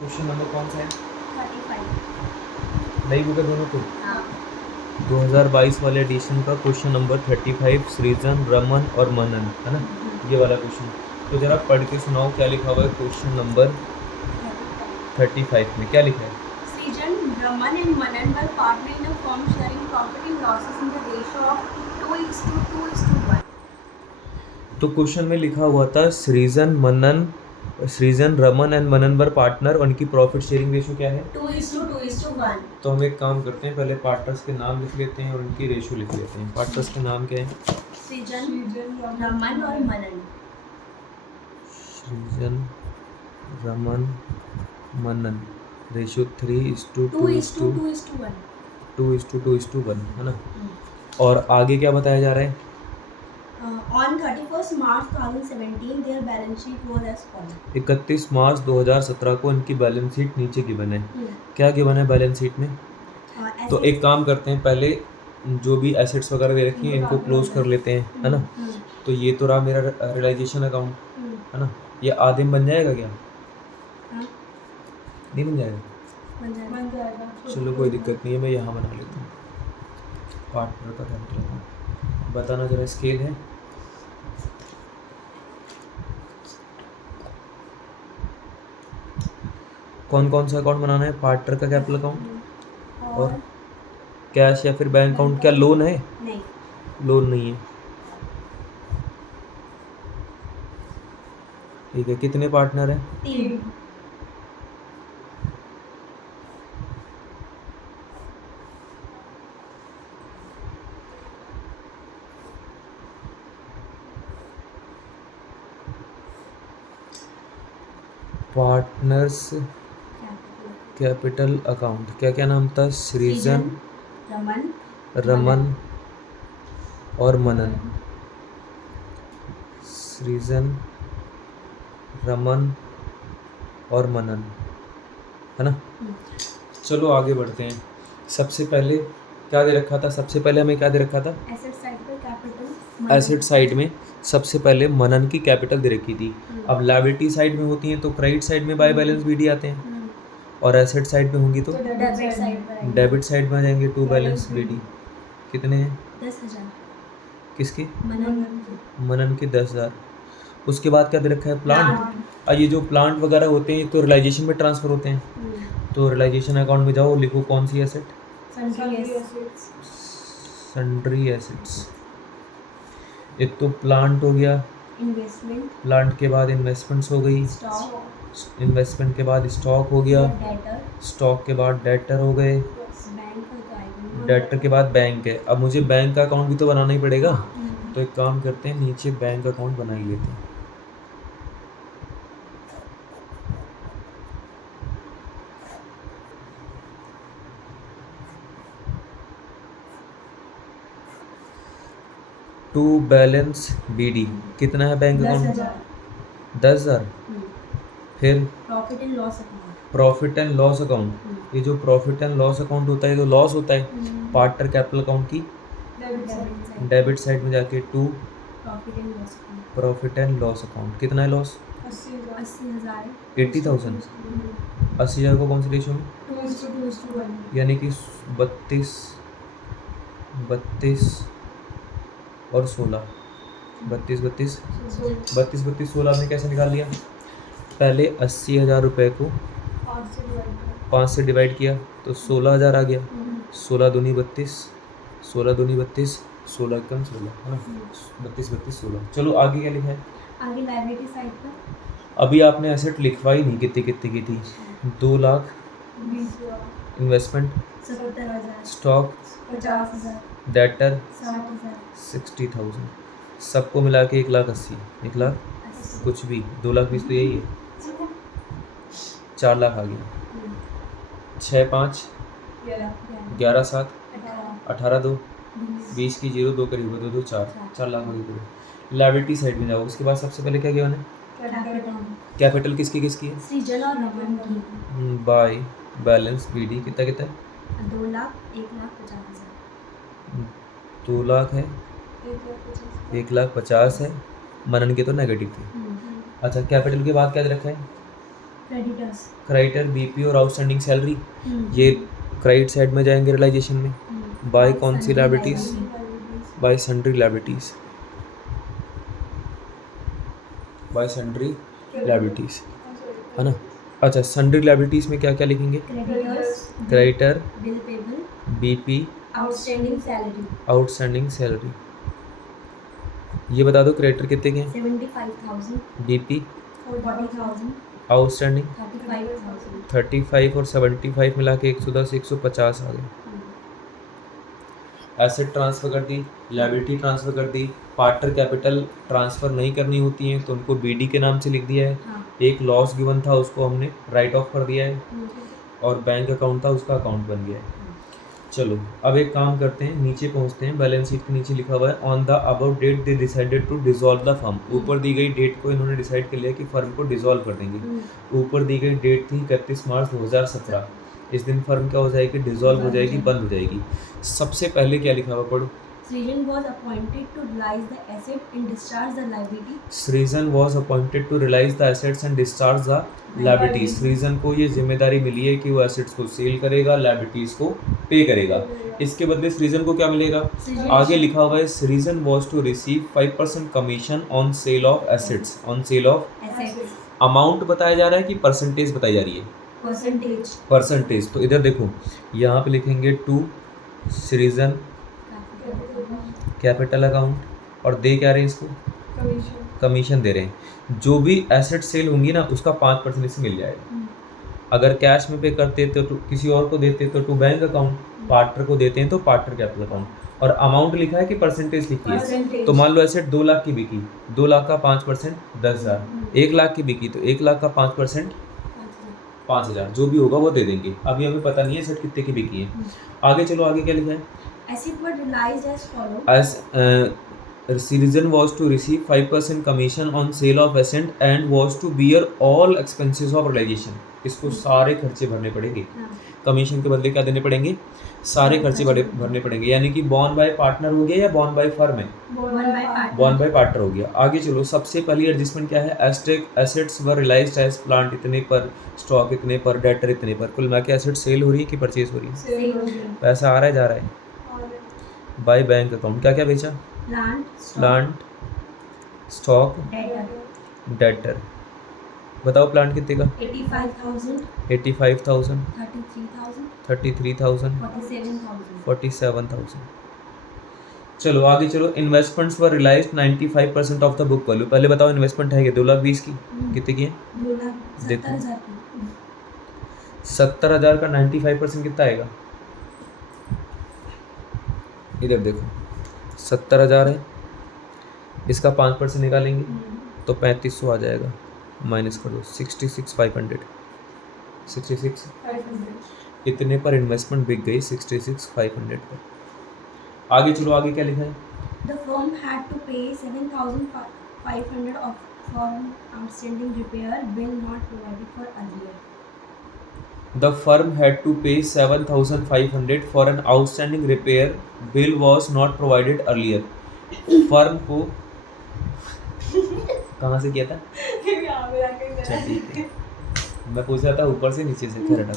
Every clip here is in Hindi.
क्वेश्चन नंबर कौन सा है? 35। नई बुक है दोनों को। हाँ 2022 वाले एडिशन का क्वेश्चन नंबर 35 सृजन रमन और मनन है ना, ये वाला क्वेश्चन। तो जरा पढ़ के सुनाओ क्या लिखा हुआ है क्वेश्चन नंबर 35 में, क्या लिखा है? Srijan, Raman and Manan were partner in a firm sharing profit and losses in the ratio of 2:2:1. तो क्वेश्चन में लिखा हुआ था सृजन Raman and Manan were partner, उनकी प्रॉफिट शेयरिंग रेशो क्या है? 2:2:1. तो हम एक काम करते हैं, पहले पार्टनर्स के नाम लिख लेते हैं और उनकी रेशो लिख लेते हैं। पार्टनर्स के नाम क्या है? Srijan, Raman और Manan. सृजन रमन मनन, रेशो 3:2:1 है ना। और आगे क्या बताया जा रहा है? On 31st March 2017, their balance sheet was as follows. 31 मार्च 2017 को इनकी बैलेंस शीट नीचे गिवन है। क्या गिवन है बैलेंस शीट में? तो एक काम करते हैं, पहले जो भी एसेट्स वगैरह दे रखी हैं इनको क्लोज कर लेते हैं, है ना। तो ये तो रहा मेरा रियलाइजेशन अकाउंट, है ना। ये आधे में बन जाएगा क्या? नहीं बन जाएगा? बन जाएगा। चलो कोई दिक्कत नहीं है, मैं यहाँ बना लेता हूँ। पार्टनर का कैपिटल अकाउंट बताना जरा, स्केल है। कौन कौन सा अकाउंट बनाना है? पार्टनर का कैपिटल अकाउंट और कैश या फिर बैंक अकाउंट। क्या लोन है? नहीं, लोन नहीं है। ठीक है, कितने पार्टनर हैं? 3. पार्टनर्स कैपिटल अकाउंट, क्या क्या नाम था? सृजन, रमन और मनन। सृजन, रमन और मनन, है ना। चलो आगे बढ़ते हैं। सबसे पहले क्या दे रखा था? सबसे पहले हमें क्या दे रखा था? एसेट साइड पे कैपिटल. एसेट साइड में सबसे पहले मनन की कैपिटल दे रखी थी। अब लायबिलिटी साइड में होती हैं तो क्रेडिट साइड में बाय बैलेंस बीडी आते हैं, और एसेट साइड में होंगी तो डेबिट साइड पर. डेबिट साइड में आ जाएंगे टू बैलेंस बीडी। कितने हैं? 10,000. किसके? मनन. मनन के 10,000। उसके बाद क्या दे रखा है? प्लांट। ये जो प्लांट वगैरह होते हैं तो रियलाइजेशन में ट्रांसफर होते हैं। तो रियलाइजेशन अकाउंट में जाओ, लिखो कौन सी एसेट? Sundry assets. एक तो प्लांट हो गया, इन्वेस्टमेंट. प्लांट के बाद इन्वेस्टमेंट्स हो गई, स्टॉक. इन्वेस्टमेंट के बाद स्टॉक हो गया, डेटर. स्टॉक के बाद डेटर हो गए, बैंक. डेटर के बाद बैंक है। अब मुझे बैंक का अकाउंट भी तो बनाना ही पड़ेगा, तो एक काम करते हैं, नीचे बैंक अकाउंट बना ही लेते हैं। टू बैलेंस बीडी कितना है बैंक अकाउंट? 10,000। फिर profit and loss account. Profit and loss account. ये जो प्रॉफिट एंड लॉस अकाउंट होता है तो लॉस होता है। पार्टनर कैपिटल अकाउंट की डेबिट साइड में जाके to profit and loss account. Profit and loss account. कितना है लॉस? 80,000. 80,000। 80,000 को कौन सी रेशो में? 2:1. यानी कि 32 और 16। 32 16 आपने कैसे निकाल लिया? पहले 80,000 रुपये को 5 से डिवाइड किया तो 16,000 आ गया। 16 दूनी 32, 16 दूनी 32, 16 कम 16, है ना। 32 16। चलो आगे क्या लिखा है? आगे लायबिलिटी साइड पर. अभी आपने एसेट लिखवाई नहीं, कितनी कितनी की थी? 2 लाख। इन्वेस्टमेंट, 70,000. स्टॉक, 50,000. डेटर 60,000. 60,000। सबको मिला के 1,80,000। 1,00,000 कुछ भी, 2,20,000 तो यही है। 4 लाख आ गया। 6 5 11 7 18 2 20 की 0 2 करीब 2 2 4 लाख हो गई। लायबिलिटी साइड में जाओ, उसके बाद सबसे पहले क्या गिवन है? कैपिटल किसकी किसकी है? सृजन और रमन की. बाय बैलेंस बीडी कितना कितना है? 2 लाख 1,50,000. 2 लाख है, 1,50,000 है। मनन के तो नेगेटिव थे। अच्छा, कैपिटल के बाद क्या दे रखा है? क्रेडिटर्स। क्रेडिटर बीपी और आउटस्टैंडिंग सैलरी, ये क्रेडिट साइड में जाएंगे रियलाइजेशन में। बाय कौन सी liabilities? By sundry liabilities, by sundry liabilities, है ना। अच्छा, सन्ड्री लायबिलिटीज में क्या क्या लिखेंगे? Creditors, creditor, bill payable, BP, outstanding salary. Outstanding salary. ये बता दो क्रेडिटर कितने के हैं? 75,000, बीपी, 40,000, आउटस्टैंडिंग 35,000। 35 और 75 मिला के 110 150 आ गए। एसेट ट्रांसफ़र कर दी, लायबिलिटी ट्रांसफ़र कर दी, पार्टनर कैपिटल ट्रांसफ़र नहीं करनी होती है तो उनको बीडी के नाम से लिख दिया है। हाँ। एक लॉस गिवन था उसको हमने राइट ऑफ कर दिया है, और बैंक अकाउंट था उसका अकाउंट बन गया है। चलो अब एक काम करते हैं, नीचे पहुंचते हैं। बैलेंस शीट के नीचे लिखा हुआ है on the about date they decided to dissolve the firm. ऊपर दी गई डेट को इन्होंने डिसाइड कर लिया कि फर्म को डिसॉल्व कर देंगे। ऊपर दी गई डेट थी 31 मार्च 2017। इस दिन फर्म क्या हो जाएगी? डिसॉल्व हो जाएगी, बंद हो जाएगी। सबसे पहले क्या लिखा हुआ पढ़ो? Srijan was appointed to realize the asset and discharge the liability. Srijan was appointed to realise the assets and discharge the liabilities. Srijan को ये जिम्मेदारी मिली है कि वो एसेट्स को सेल करेगा, लायबिलिटीज को पे करेगा। इसके बदले सृजन को क्या मिलेगा? आगे लिखा हुआ है Srijan was to receive 5% commission on sale of assets, on sale of. Assets. Amount बताया जा रहा है कि परसेंटेज बताई जा रही है? Percentage. परसेंटेज। तो इधर देखो, यहाँ पे लिखेंगे टू सृजन कैपिटल अकाउंट, और दे क्या रहे हैं इसको? कमीशन दे रहे हैं। जो भी एसेट सेल होंगी ना उसका 5% इससे मिल जाएगा। अगर कैश में पे करते तो किसी और को देते तो टू बैंक अकाउंट, पार्टनर को देते हैं तो पार्टनर कैपिटल अकाउंट, और अमाउंट लिखा है कि परसेंटेज लिखी है। Percentage. तो मान लो एसेट 2 लाख की बिकी, 2 लाख का 5% 10,000, 1 लाख की बिकी तो 1 लाख का 5% 5,000, जो भी होगा वो दे देंगे। अभी हमें पता नहीं है एसेट कितने की बिकी है। आगे चलो, आगे क्या लिखा है? Assets were realized as follows. As Citizen was to receive 5% commission on sale of asset and was to bear all expenses of realization. इसको सारे खर्चे भरने पड़ेंगे। कमीशन के बदले क्या देने पड़ेंगे? सारे खर्चे भरने पड़ेंगे। यानी कि बॉर्न बाय पार्टनर हो गया या बॉर्न बाय फर्म है? बॉर्न बाय पार्टनर हो गया। आगे चलो, सबसे पहली एडजस्टमेंट क्या है? एसेट्स वर रियलाइज्ड एज प्लांट इतने पर, स्टॉक इतने पर, डेटर इतने पर। कुल मिला के एसेट सेल हो रही है कि परचेज हो रही है? पैसा आ रहा है, जा रहा है? बाय बैंक अकाउंट क्या क्या बेचा? Plant, stock, debtor. बताओ प्लांट कितने का? 85,000, 85,000, 33,000, 33,000, 47,000. 47,000। चलो आगे चलो। Investments were realised 95% of the book value. पहले बताओ इन्वेस्टमेंट है कि 2,20,000 की, कितने की है? 2,70,000 की। 70,000 का 95% कितना आएगा? इधर देखो, 70,000 है, इसका 5% निकालेंगे तो 3500 आ जाएगा। माइनस कर दो, 66,500, 66 इतने पर इन्वेस्टमेंट बिक गई, 66,500 पर। आगे चलो, आगे क्या लिखा है? The firm had to pay 7,500 for an outstanding repair bill not provided for earlier. The firm had to pay 7,500 for an outstanding repair bill was not provided earlier. Firm को कहाँ से किया था? अच्छा ठीक है, मैं पूछ रहा था ऊपर से नीचे से। खैर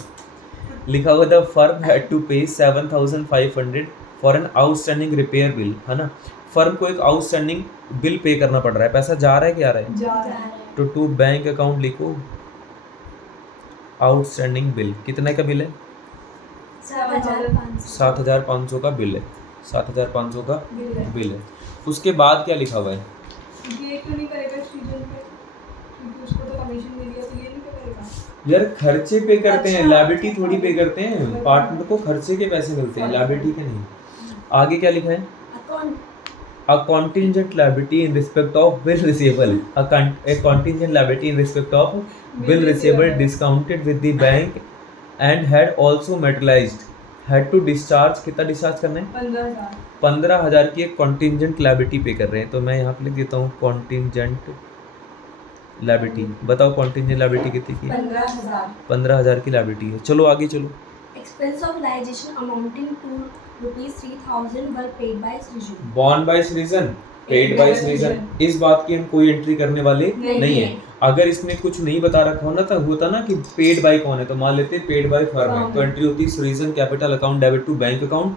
लिखा हुआ द फर्म हैड टू पे 7,500 for an outstanding repair bill, है ना। फर्म को एक आउटस्टैंडिंग बिल पे करना पड़ रहा है। पैसा जा रहा है कि आ रहा है? जा रहा है। तो टू बैंक अकाउंट लिखो आउटस्टैंडिंग बिल। कितने का बिल है? 7,500 का बिल है। 7,500 का बिल है। उसके बाद क्या लिखा हुआ है? ये तो नहीं करेगा स्टूडेंट पे, क्योंकि उसको तो कमीशन मिली है, तो ये नहीं करेगा। यार खर्चे पे करते हैं, अच्छा, लायबिलिटी थोड़ी पे करते हैं। पार्टनर को खर्चे के पैसे मिलते हैं, लायबिलिटी के नहीं। आगे क्या लिखा है? A contingent liability in respect of bill receivable. A contingent liability in respect of bill receivable discounted with the bank and had also materialized. Had to discharge, कितना डिस्चार्ज करना है? 15,000। 15,000 की एक contingent liability पे कर रहे हैं। तो मैं यहाँ पे लिख देता हूँ contingent liability। बताओ contingent liability कितनी की है? 15,000। 15,000 की liability है। चलो आगे चलो। Expense of realization amounting to rupees 3,000 were paid by Srijan. Borne by Srijan, paid by सृजन, इस बात की हम कोई एंट्री करने वाले नहीं है। अगर इसमें कुछ नहीं बता रखा हो ना तो होता ना कि पेड बाय कौन है, तो मान लेते हैं पेड बाय फर्म है, तो एंट्री होती है Srijan capital account debit to bank account,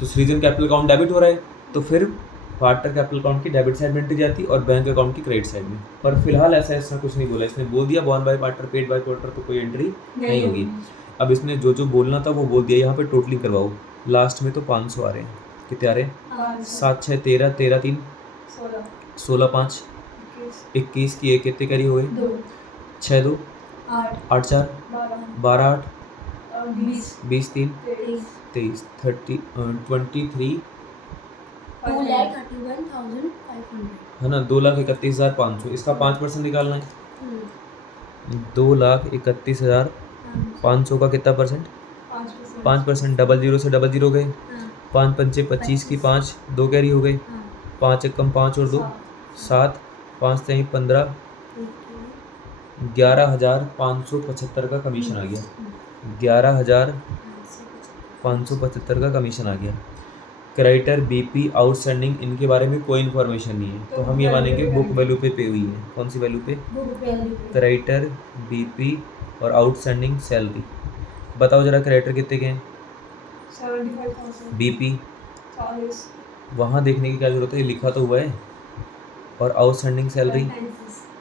तो सृजन कैपिटल अकाउंट डेबिट हो रहा है, तो फिर पार्टनर कैपिटल अकाउंट की डेबिट साइड में एंट्री जाती है और बैंक अकाउंट की क्रेडिट साइड में। पर फिलहाल ऐसा कुछ नहीं बोला, इसने बोल दिया born bye partner paid by partner, तो कोई एंट्री नहीं होगी। अब इसने जो जो बोलना था वो बोल दिया। यहाँ पे टोटलिंग करवाओ, लास्ट में तो 500 आ रहे हैं, कितने आ रहे हैं, 7 6 13, 13 3 16 5 21 की एक कितने करी हुए, 6 2 8 4 12 8 20 3 23 30 23 है ना, 2,31,500, इसका 5% निकालना है। 2,31,500 का कितना परसेंट, 5%, डबल जीरो से डबल जीरो गए, 5 पंचे 25 की 5 2 कैरी हो गई, 5 एक कम 5 और 2 7, 5 3 15, 11,575 का कमीशन आ गया, 11,575 का कमीशन आ गया। क्रेडिटर बीपी आउटस्टैंडिंग इनके बारे में कोई इन्फॉर्मेशन नहीं है, तो हम ये मानेंगे बुक वैल्यू पे हुई है। कौन सी वैल्यू पे, क्रेडिटर बीपी और आउटस्टैंडिंग सैलरी। बताओ जरा क्रेडिटर कितने के हैं, 75,000, बीपी 40, वहाँ देखने की क्या जरूरत है, लिखा तो हुआ है, और आउटस्टैंडिंग सैलरी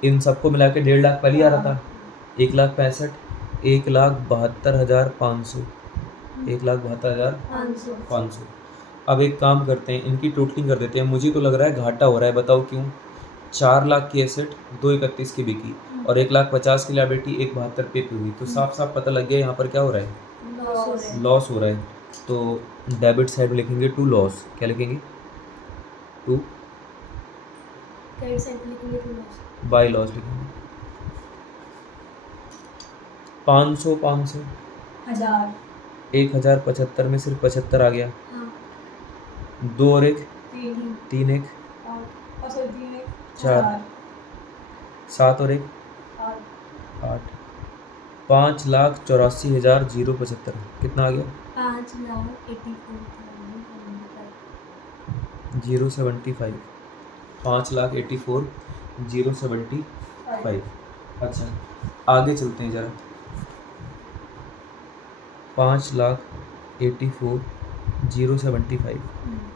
इन सबको मिला के 1.5 लाख पहले आ रहा था, 1,65,000, 1,72,500, 1,72,500। अब एक काम करते हैं, इनकी टोटलिंग कर देते हैं। मुझे तो लग रहा है घाटा हो रहा है, बताओ क्यों। 4 लाख की एसेट 2,31 की बिकी और 1,50,000 की लायबिलिटी 1,72 पे हुई, तो साफ साफ पता लग गया यहाँ पर क्या हो रहा है, लॉस हो रहा है। तो डेबिट साइड में लिखेंगे टू लॉस, क्या लिखेंगे, टू बाय लॉस लिखेंगे। 500 500 1,075 में सिर्फ 75 आ गया, 2 और 1 3 1 4 7 और 1 8, 5,84,075 कितना आ गया, 075, 5,84,075। अच्छा आगे चलते हैं जरा, 5,84,075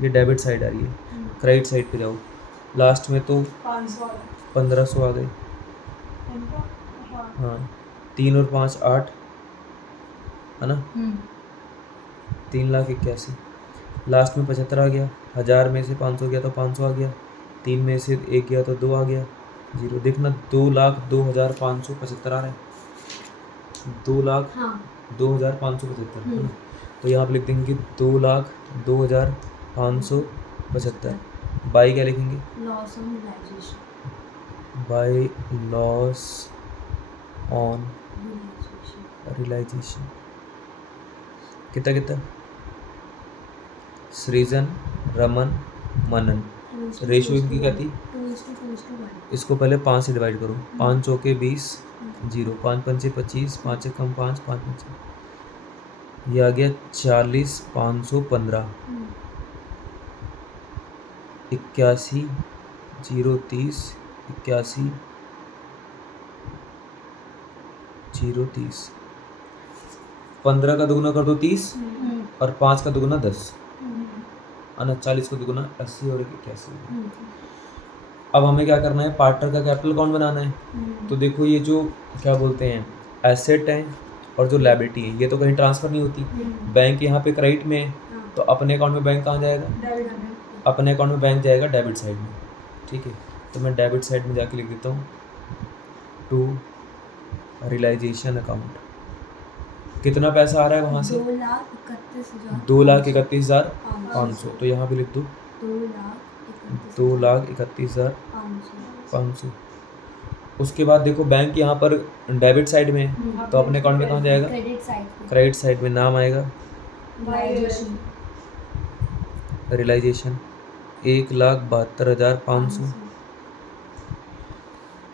ये डेबिट साइड आ रही है। क्रेडिट साइड पे जाओ, लास्ट में तो 1,500 आ गए, हाँ 3 और 5 8 है ना, 3,81,000, लास्ट में 75 आ गया, 1000 में से 500 गया तो 500 आ गया, 3 में से 1 गया तो 2 आ गया, 0 देखना, 2,02,575 आ रहा है, 2,02,575 है ना। तो यहाँ पे लिख देंगे 2,02,575 बाई क्या लिखेंगे, बाय लॉस ऑन रियलाइजेशन। कितना कितना, सृजन रमन मनन, रेशो इनकी क्या थी, इसको पहले 5 से डिवाइड करो, 5 चौके 20 0, 5 पंचे 25, 5 एक कम 5 5 पंचे, ये आ गया 40,515, 81 030 81 030, 15 का दुगुना कर दो 30 और 5 का दुगुना 10 और 40 का दुगुना 80 और 81। अब हमें क्या करना है, पार्टनर का कैपिटल अकाउंट बनाना है। तो देखो ये जो क्या बोलते हैं एसेट है और जो लायबिलिटी है ये तो कहीं ट्रांसफ़र नहीं होती, बैंक यहाँ पे क्रेडिट में है, तो अपने अकाउंट में बैंक कहाँ जाएगा, अपने अकाउंट में बैंक जाएगा डेबिट साइड में, ठीक है। तो मैं डेबिट साइड में जाके लिख देता हूँ टू रियलाइजेशन अकाउंट। कितना पैसा आ रहा है वहाँ से, 2,31,500, तो यहाँ पे लिख दो 2,31,500। उसके बाद देखो बैंक यहाँ पर डेबिट साइड में है, तो अपने अकाउंट में कहाँ जाएगा, क्रेडिट साइड में, नाम आएगा रियलाइजेशन 1,72,500।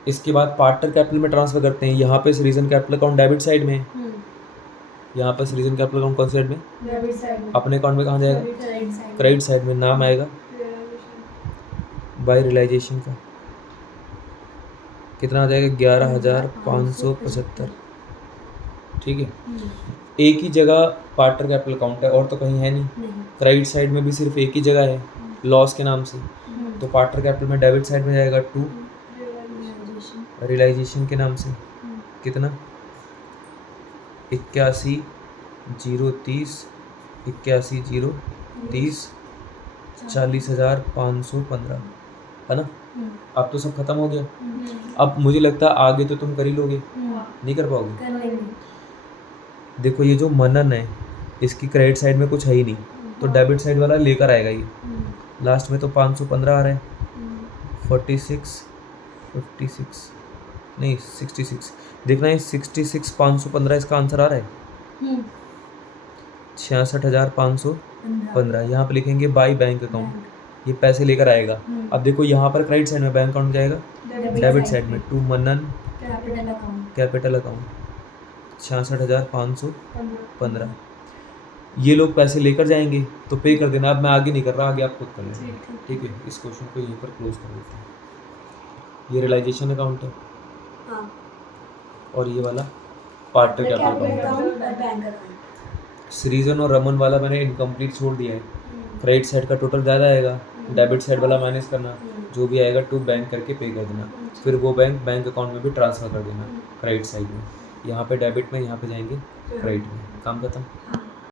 इसके बाद पार्टनर कैपिटल में ट्रांसफर करते हैं, यहाँ पे सृजन कैपिटल अकाउंट डेबिट साइड में, यहाँ पर सृजन कैपिटल अकाउंट कौन साइड में, अपने अकाउंट में कहाँ जाएगा, क्रेडिट साइड में, नाम आएगा बाय रियलाइजेशन का कितना आ जाएगा 11,575। ठीक है, एक ही जगह पार्टनर कैपिटल अकाउंट है और तो कहीं है नहीं। क्रेडिट साइड में भी सिर्फ एक ही जगह है लॉस के नाम से, तो पार्टनर कैपिटल में डेबिट साइड में जाएगा 2 रियलाइजेशन के नाम से कितना 81,030 81,030 40,515 है ना। अब तो सब खत्म हो गया। अब मुझे लगता है आगे तो तुम कर ही लोगे, नहीं कर पाओगे। देखो ये जो मनन है इसकी क्रेडिट साइड में कुछ है ही नहीं, तो डेबिट साइड वाला लेकर आएगा ये। लास्ट में तो 515 आ रहा है, 46 56 नहीं 66, देखना है 66,515 इसका आंसर आ रहा है। 66,515 यहाँ पे लिखेंगे बाई बैंक अकाउंट, ये पैसे लेकर आएगा। अब देखो यहाँ पर क्रेडिट साइड में बैंक अकाउंट जाएगा, डेबिट साइड में टू मनन कैपिटल अकाउंट 66,515। ये लोग पैसे लेकर जाएंगे तो पे कर देना। अब मैं आगे नहीं कर रहा, आगे आप खुद कर लेना। ठीक है, इस क्वेश्चन को यहीं पर क्लोज कर देते हैं। ये रियलाइजेशन अकाउंट है और ये वाला पार्टनर कैपिटल अकाउंट। सृजन और रमन वाला मैंने इनकम्प्लीट छोड़ दिया है। क्रेडिट साइड का टोटल ज़्यादा आएगा, डेबिट साइड वाला माइनस करना, जो भी आएगा टू बैंक करके पे कर देना, फिर वो बैंक अकाउंट में भी ट्रांसफ़र कर देना क्रेडिट साइड में। यहाँ पे डेबिट में, यहाँ पे जाएंगे क्रेडिट में, काम खत्म।